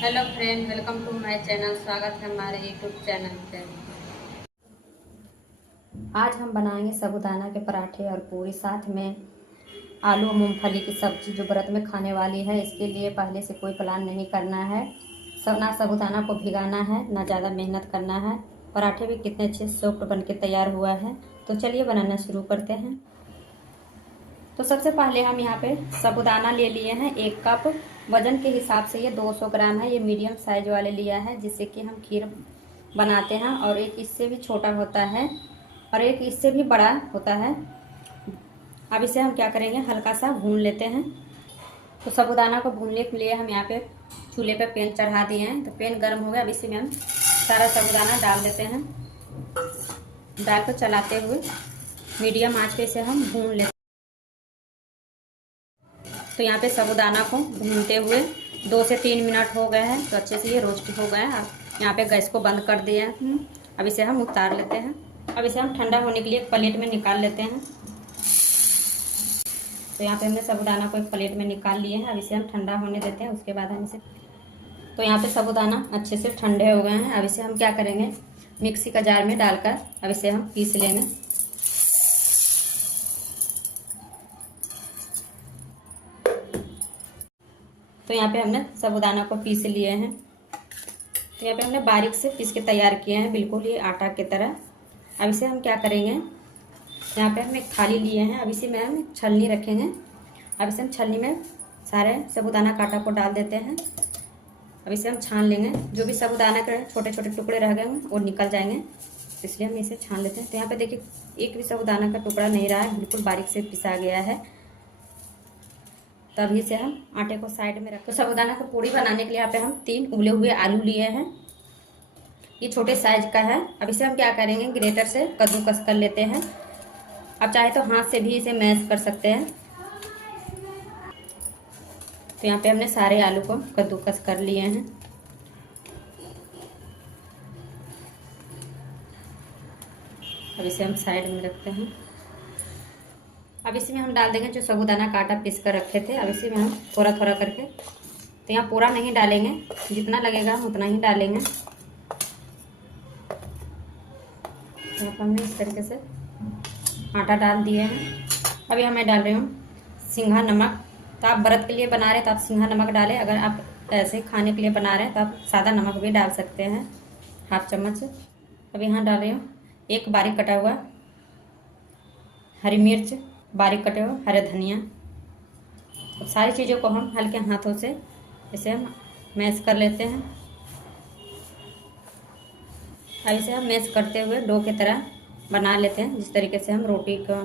Hello friend, welcome to my channel. स्वागत है हमारे यूट्यूब चैनल पे। आज हम बनाएंगे साबूदाना के पराठे और पूरी, साथ में आलू और मूंगफली की सब्जी जो व्रत में खाने वाली है। इसके लिए पहले से कोई प्लान नहीं करना है, ना साबूदाना को भिगाना है, ना ज़्यादा मेहनत करना है। पराठे भी कितने अच्छे सॉफ्ट बन के तैयार हुआ है। तो चलिए बनाना शुरू करते हैं। तो सबसे पहले हम यहाँ पे साबूदाना ले लिए हैं 1 कप। वजन के हिसाब से ये 200 ग्राम है। ये मीडियम साइज वाले लिया है, जिससे कि हम खीर बनाते हैं। और एक इससे भी छोटा होता है और एक इससे भी बड़ा होता है। अब इसे हम क्या करेंगे, हल्का सा भून लेते हैं। तो साबूदाना को भूनने के लिए हम यहाँ पे चूल्हे पे पैन चढ़ा दिए हैं। तो पैन गर्म हो गया। अब इसी में हम सारा साबूदाना डाल देते हैं। डाल कर चलाते हुए मीडियम आंच पे इसे हम भून लेते हैं। तो यहाँ पे साबूदाना को भूनते हुए 2 से 3 मिनट हो गए हैं। तो अच्छे से ये रोस्ट हो गए हैं। अब यहाँ पे गैस को बंद कर दिया है। अब इसे हम उतार लेते हैं। अब इसे हम ठंडा होने के लिए एक प्लेट में निकाल लेते हैं। तो यहाँ पे हमने साबूदाना को एक प्लेट में निकाल लिए हैं। अब इसे हम ठंडा होने देते हैं। उसके बाद हम इसे, तो यहाँ पे साबूदाना अच्छे से ठंडे हो गए हैं। अब इसे हम क्या करेंगे, मिक्सी का जार में डालकर अब इसे हम पीस लेंगे। तो यहाँ पे हमने साबूदाना को पीस लिए हैं। तो यहाँ पे हमने बारीक से पीस के तैयार किए हैं, बिल्कुल ये आटा की तरह। अब इसे हम क्या करेंगे, यहाँ पे हम एक थाली लिए हैं। अब इसी में हम छलनी रखेंगे। अब इसे हम छलनी में सारे साबूदाना का आटा को डाल देते हैं। अब इसे हम छान लेंगे। जो भी साबूदाना के छोटे छोटे टुकड़े रह गए वो निकल जाएंगे, इसलिए हम इसे छान लेते हैं। तो यहाँ पे देखिए, एक भी साबूदाना का टुकड़ा नहीं रहा है, बिल्कुल बारीक से पिसा गया है। तभी से हम आटे को साइड में रख। तो साबूदाना को पूड़ी बनाने के लिए यहाँ पे हम 3 उबले हुए आलू लिए हैं। ये छोटे साइज का है। अब इसे हम क्या करेंगे, ग्रेटर से कद्दूकस कर लेते हैं। अब चाहे तो हाथ से भी इसे मैश कर सकते हैं। तो यहाँ पे हमने सारे आलू को कद्दूकस कर लिए हैं। अब इसे हम साइड में रखते हैं। अब इसमें हम डाल देंगे जो साबूदाना का आटा पीस कर रखे थे। अब इसी में हम थोड़ा थोड़ा करके, तो यहाँ पूरा नहीं डालेंगे, जितना लगेगा हम उतना ही डालेंगे। यहाँ पर हमने इस तरीके से आटा डाल दिए हैं। अभी मैं डाल रही हूँ सिंघा नमक। तो आप व्रत के लिए बना रहे हैं तो आप सिंघा नमक डालें। अगर आप ऐसे खाने के लिए बना रहे हैं तो आप सादा नमक भी डाल सकते हैं, 1/2 चम्मच। अब यहाँ डाल रही हूँ 1 बारीक कटा हुआ हरी मिर्च, बारीक कटे हुए हरे धनिया। अब सारी चीज़ों को हम हल्के हाथों से इसे हम मैश कर लेते हैं। अब इसे हम मैश करते हुए डो की तरह बना लेते हैं, जिस तरीके से हम रोटी का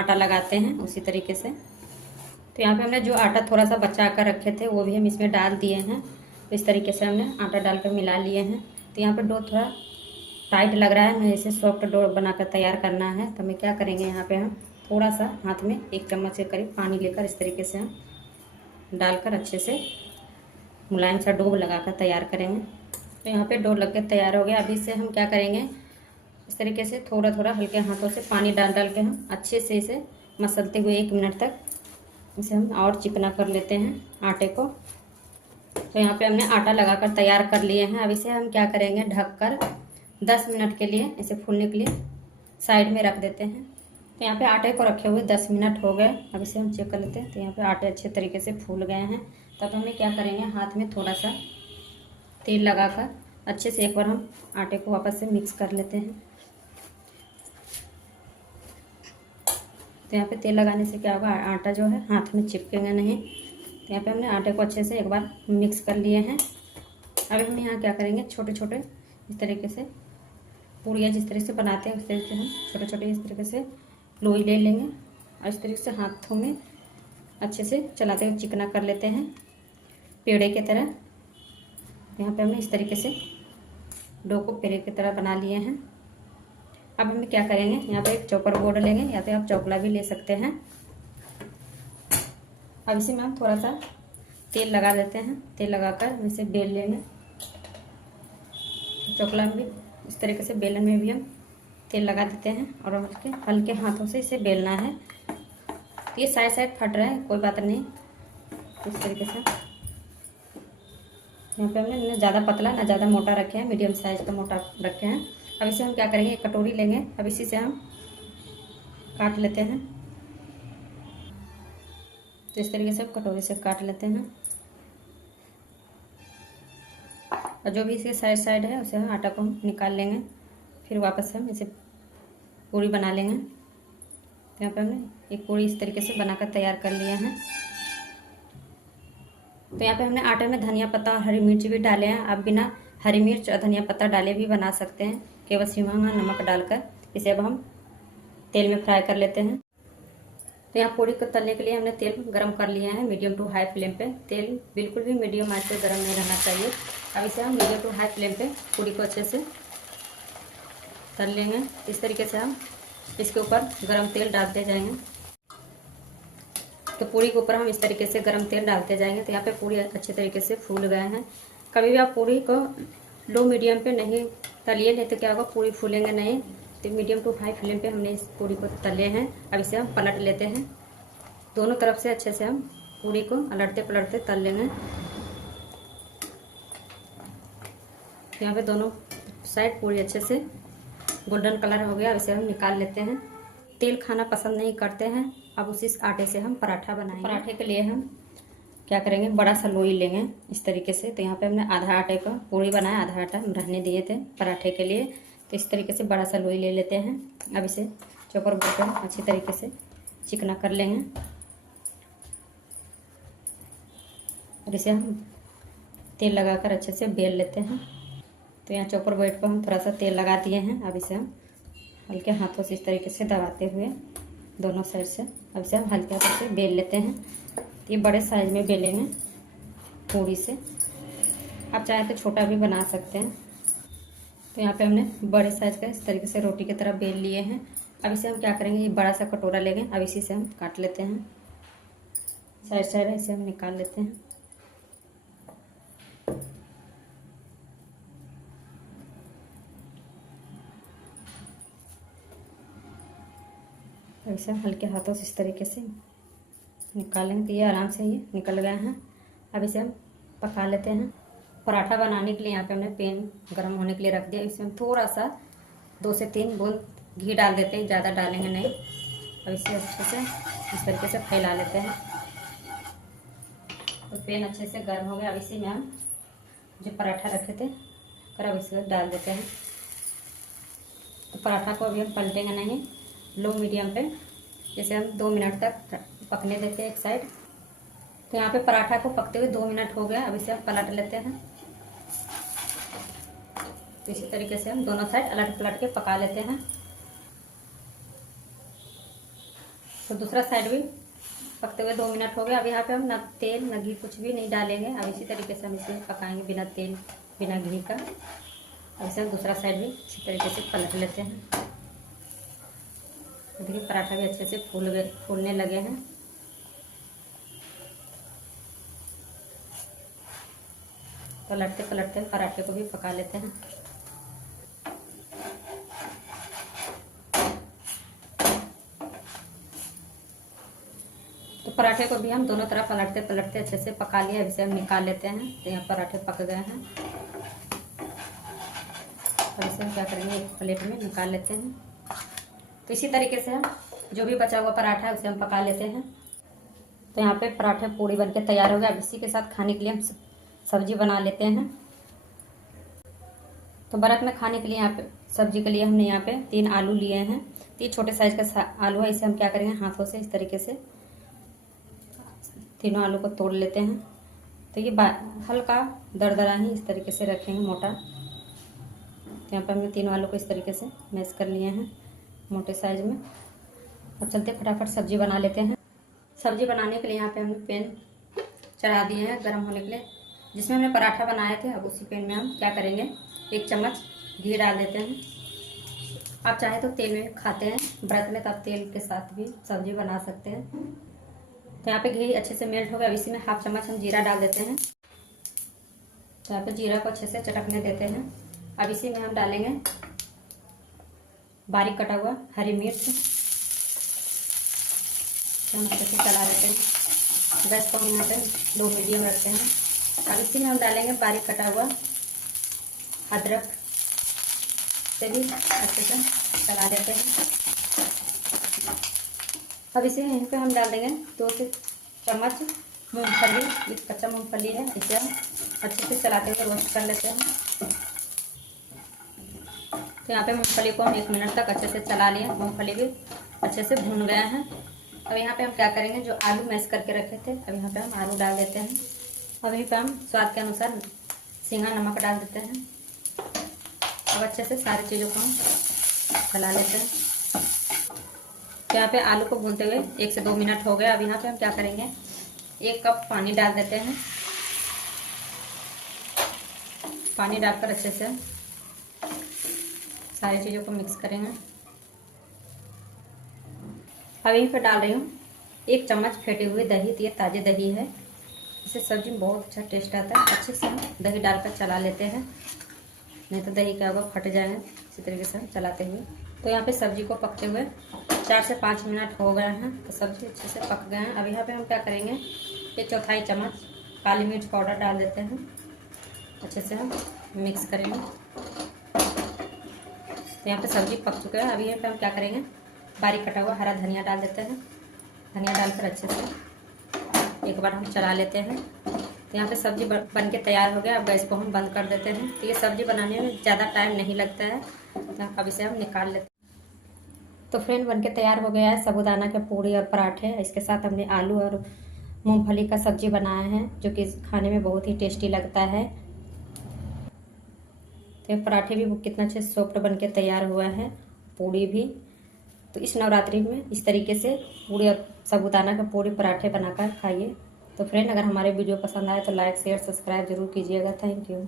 आटा लगाते हैं उसी तरीके से। तो यहाँ पे हमने जो आटा थोड़ा सा बचा कर रखे थे वो भी हम इसमें डाल दिए हैं। तो इस तरीके से हमने आटा डालकर मिला लिए हैं। तो यहाँ पे डो थोड़ा टाइट लग रहा है, हमें इसे सॉफ्ट डो बनाकर तैयार करना है। तो हमें क्या करेंगे, यहाँ पे हम थोड़ा सा हाथ में 1 चम्मच के करीब पानी लेकर इस तरीके से हम डालकर अच्छे से मुलायम सा डो लगाकर तैयार करेंगे। तो यहाँ पे डो लग के तैयार हो गया। अभी इसे हम क्या करेंगे, इस तरीके से थोड़ा थोड़ा हल्के हाथों से पानी डाल डाल के हम अच्छे से इसे मसलते हुए 1 मिनट तक इसे हम और चिकना कर लेते हैं आटे को। तो यहाँ पे हमने आटा लगाकर तैयार कर लिए हैं। अब इसे हम क्या करेंगे, ढककर 10 मिनट के लिए इसे फूलने के लिए साइड में रख देते हैं। तो यहाँ पे आटे को रखे हुए 10 मिनट हो गए। अब इसे हम चेक कर लेते हैं। तो यहाँ पे आटे अच्छे तरीके से फूल गए हैं। तब हमें क्या करेंगे, हाथ में थोड़ा सा तेल लगाकर अच्छे से एक बार हम आटे को वापस से मिक्स कर लेते हैं। तो यहाँ पे तेल लगाने से क्या होगा, आटा जो है हाथ में चिपकेगा नहीं। तो यहाँ पे हमने आटे को अच्छे से एक बार मिक्स कर लिए हैं। अब हम यहाँ क्या करेंगे, छोटे छोटे इस तरीके से पूड़ियाँ जिस तरह से बनाते हैं उस तरीके से हम छोटे छोटे इस तरीके से लोई ले लेंगे और इस तरीके से हाथों में अच्छे से चलाते हुए चिकना कर लेते हैं पेड़े की तरह। यहाँ पे हमने इस तरीके से डो को पेड़े की तरह बना लिए हैं। अब हम क्या करेंगे, यहाँ पे एक चॉपर बोर्ड लेंगे या तो आप चौकला भी ले सकते हैं। अब इसी में हम थोड़ा सा तेल लगा देते हैं। तेल लगाकर इसे बेल लेंगे। चौकला में भी इस तरीके से, बेलन में भी हम तेल लगा देते हैं और हल्के हाथों से इसे बेलना है। तो ये साइड साइड फट रहा है, कोई बात नहीं। इस तरीके से यहाँ पे हमने ना ज़्यादा पतला ना ज़्यादा मोटा रखे हैं, मीडियम साइज का मोटा रखे हैं। अब इसे हम क्या करेंगे, एक कटोरी लेंगे। अब इसी से हम काट लेते हैं। तो इस तरीके से हम कटोरी से काट लेते हैं। और जो भी इसके साइड साइड है उसे हम आटा को निकाल लेंगे। फिर वापस हम इसे पूरी बना लेंगे। तो यहाँ पर हमने एक पूरी इस तरीके से बनाकर तैयार कर लिया है। तो यहाँ पे हमने आटे में धनिया पत्ता और हरी मिर्च भी डाले हैं। आप बिना हरी मिर्च और धनिया पत्ता डाले भी बना सकते हैं, केवल सिंघाड़ा नमक डालकर। इसे अब हम तेल में फ्राई कर लेते हैं। तो यहाँ पूरी को तलने के लिए हमने तेल गरम कर लिया है मीडियम टू हाई फ्लेम पे। तेल बिल्कुल भी मीडियम आंच पे गरम नहीं रहना चाहिए। अब इसे हम मीडियम टू हाई फ्लेम पे पूरी को अच्छे से तल लेंगे। इस तरीके से हम इसके ऊपर गरम तेल डालते जाएंगे। तो पूरी के ऊपर हम इस तरीके से गरम तेल डालते जाएंगे। तो यहाँ पे पूरी अच्छे तरीके से फूल गए हैं। कभी भी आप पूरी को लो मीडियम पे नहीं तलिए, नहीं तो क्या होगा, पूरी फूलेंगे नहीं। तो मीडियम टू हाई फ्लेम पे हमने इस पूरी को तले हैं। अब इसे हम पलट लेते हैं। दोनों तरफ से अच्छे से हम पूरी को अलटते पलटते तल लेंगे। यहाँ पे दोनों साइड पूरी अच्छे से गोल्डन कलर हो गया। अब इसे हम निकाल लेते हैं। तेल खाना पसंद नहीं करते हैं। अब उसी आटे से हम पराठा बनाएंगे। पराठे के लिए हम क्या करेंगे, बड़ा सा लोई लेंगे इस तरीके से। तो यहाँ पे हमने आधा आटे का पूरी बनाया, आधा आटा हम रहने दिए थे पराठे के लिए। तो इस तरीके से बड़ा सा लोई ले लेते हैं। अब इसे चॉपर बोर्ड पर अच्छी तरीके से चिकना कर लेंगे। और इसे हम तेल लगाकर अच्छे से बेल लेते हैं। तो यहाँ चॉपर बोर्ड पर हम थोड़ा सा तेल लगा दिए हैं। अब इसे हम हल्के हाथों से इस तरीके से दबाते हुए दोनों साइड से अब इसे हम हल्के हाथों से बेल लेते हैं। तो ये बड़े साइज में बेलेंगे पूरी से। आप चाहे तो छोटा भी बना सकते हैं। तो यहाँ पे हमने बड़े साइज का इस तरीके से रोटी की तरह बेल लिए हैं। अब इसे हम क्या करेंगे, ये बड़ा सा कटोरा लेंगे। अब इसी से हम काट लेते हैं। साइड साइड इसे हम निकाल लेते हैं। अब इसे हम हल्के हाथों से इस तरीके से निकालेंगे। तो ये आराम से ये निकल गए हैं। अब इसे हम पका लेते हैं। पराठा बनाने के लिए यहाँ पे हमने पैन गर्म होने के लिए रख दिया। इसमें हम थोड़ा सा 2 से 3 बूंद घी डाल देते हैं, ज़्यादा डालेंगे नहीं। अब इसे अच्छे से इस तरीके से फैला लेते हैं। तो पैन अच्छे से गर्म हो गया। अब इसी में हम जो पराठा रखे थे कर अब इसे डाल देते हैं। तो पराठा को अभी हम पलटेंगे नहीं, लो मीडियम पे जैसे हम 2 मिनट तक पकने देते हैं एक साइड। तो यहाँ पे पराठा को पकते हुए 2 मिनट हो गया। अब इसे हम पलट लेते हैं। तो इसी तरीके से हम दोनों साइड अलट पलट के पका लेते हैं। तो दूसरा साइड भी पकते हुए 2 मिनट हो गया। अब यहाँ पे हम ना तेल ना घी कुछ भी नहीं डालेंगे। अब इसी तरीके से हम इसे पकाएंगे बिना तेल बिना घी का। अब इसे हम दूसरा साइड भी इसी तरीके से पलट लेते हैं। देखिए पराठा भी अच्छे से फूलने लगे हैं। पलटते पलटते पराठे को भी पका लेते हैं। तो पराठे को भी हम दोनों तरफ पलटते पलटते अच्छे से पका लिया। इसे हम निकाल लेते हैं। तो यहाँ पराठे पक गए हैं। और इसे हम क्या करेंगे, एक प्लेट में निकाल लेते हैं। तो इसी तरीके से हम जो भी बचा हुआ पराठा है उसे हम पका लेते हैं। तो यहाँ पे पराठे पूरी बनके तैयार हो गया। अब इसी के साथ खाने के लिए हम सब्जी बना लेते हैं। तो व्रत में खाने के लिए यहाँ पे सब्जी के लिए हमने यहाँ पे 3 आलू लिए हैं। 3 छोटे साइज का आलू है। इसे हम क्या करेंगे, हाथों से इस तरीके से तीनों आलू को तोड़ लेते हैं। तो ये हल्का दरदरा ही इस तरीके से रखेंगे, मोटा। तो यहाँ पर हमने 3 आलू को इस तरीके से मैश कर लिए हैं मोटे साइज में। अब चलते फटाफट सब्जी बना लेते हैं। सब्जी बनाने के लिए यहाँ पे हमने पैन चढ़ा दिए हैं गर्म होने के लिए, जिसमें हमने पराठा बनाए थे। अब उसी पैन में हम क्या करेंगे, 1 चम्मच घी डाल देते हैं। आप चाहे तो तेल में खाते हैं व्रत में, तो आप तेल के साथ भी सब्जी बना सकते हैं। तो यहाँ पे घी अच्छे से मेल्ट हो गया। अब इसी में 1/2 चम्मच हम जीरा डाल देते हैं। तो यहाँ पे जीरा को अच्छे से चटकने देते हैं। अब इसी में हम डालेंगे बारीक कटा हुआ हरी मिर्च। हम अच्छे से चला देते हैं। गैस को हम यहाँ पे लो मीडियम रखते हैं। अब इसी में हम डालेंगे बारीक कटा हुआ अदरक, से भी अच्छे से चला देते हैं। अब इसे यहीं पे हम डाल देंगे 2 से चम्मच मूंगफली। ये कच्चा मूंगफली है, इसे हम अच्छे से चलाते हुए रोस्ट कर लेते हैं। तो यहाँ पे मूंगफली को हम 1 मिनट तक अच्छे से चला लिए, मूंगफली भी अच्छे से भून गया है। अब यहाँ पे हम क्या करेंगे, जो आलू मैश करके रखे थे, अब यहाँ पे हम आलू डाल देते हैं। अब यहीं पे हम स्वाद के अनुसार सेंधा नमक डाल देते हैं। अब अच्छे से सारी चीज़ों को हम चला लेते हैं। तो यहाँ पे आलू को भूनते हुए 1 से 2 मिनट हो गए। अब यहाँ पे हम क्या करेंगे, 1 कप पानी डाल देते हैं। पानी डालकर अच्छे से सारी चीज़ों को मिक्स करेंगे। अब यहीं पे डाल रही हूँ 1 चम्मच फेंटे हुए दही। ये ताज़ी दही है, इससे सब्जी में बहुत अच्छा टेस्ट आता है। अच्छे से हम दही डालकर चला लेते हैं, नहीं तो दही क्या होगा, फट जाएगा। इसी तरीके से हम चलाते हुए, तो यहाँ पे सब्जी को पकते हुए 4 से 5 मिनट हो गए हैं। तो सब्जी अच्छे से पक गए हैं। अब यहाँ पे हम क्या करेंगे, 1/4 चम्मच काली मिर्च पाउडर डाल देते हैं। अच्छे से हम मिक्स करेंगे। तो यहाँ पे सब्जी पक चुका है। अब यहाँ पे हम क्या करेंगे, बारीक कटा हुआ हरा धनिया डाल देते हैं। धनिया डालकर अच्छे से एक बार हम चला लेते हैं। तो यहाँ पे सब्जी बन के तैयार हो गया। अब गैस को हम बंद कर देते हैं। तो ये सब्जी बनाने में ज़्यादा टाइम नहीं लगता है। तो अब इसे हम निकाल लेते हैं। तो फ्रेंड, बन के तैयार हो गया है साबूदाना के पूड़ी और पराठे। इसके साथ हमने आलू और मूंगफली का सब्जी बनाया है, जो कि खाने में बहुत ही टेस्टी लगता है। तो ये पराठे भी कितना अच्छे सॉफ्ट बन के तैयार हुआ है, पूड़ी भी। तो इस नवरात्रि में इस तरीके से पूड़ी और साबूदाना के पूड़ी पराठे बनाकर खाइए। तो फ्रेंड, अगर हमारे वीडियो पसंद आए तो लाइक शेयर सब्सक्राइब जरूर कीजिएगा। Thank you.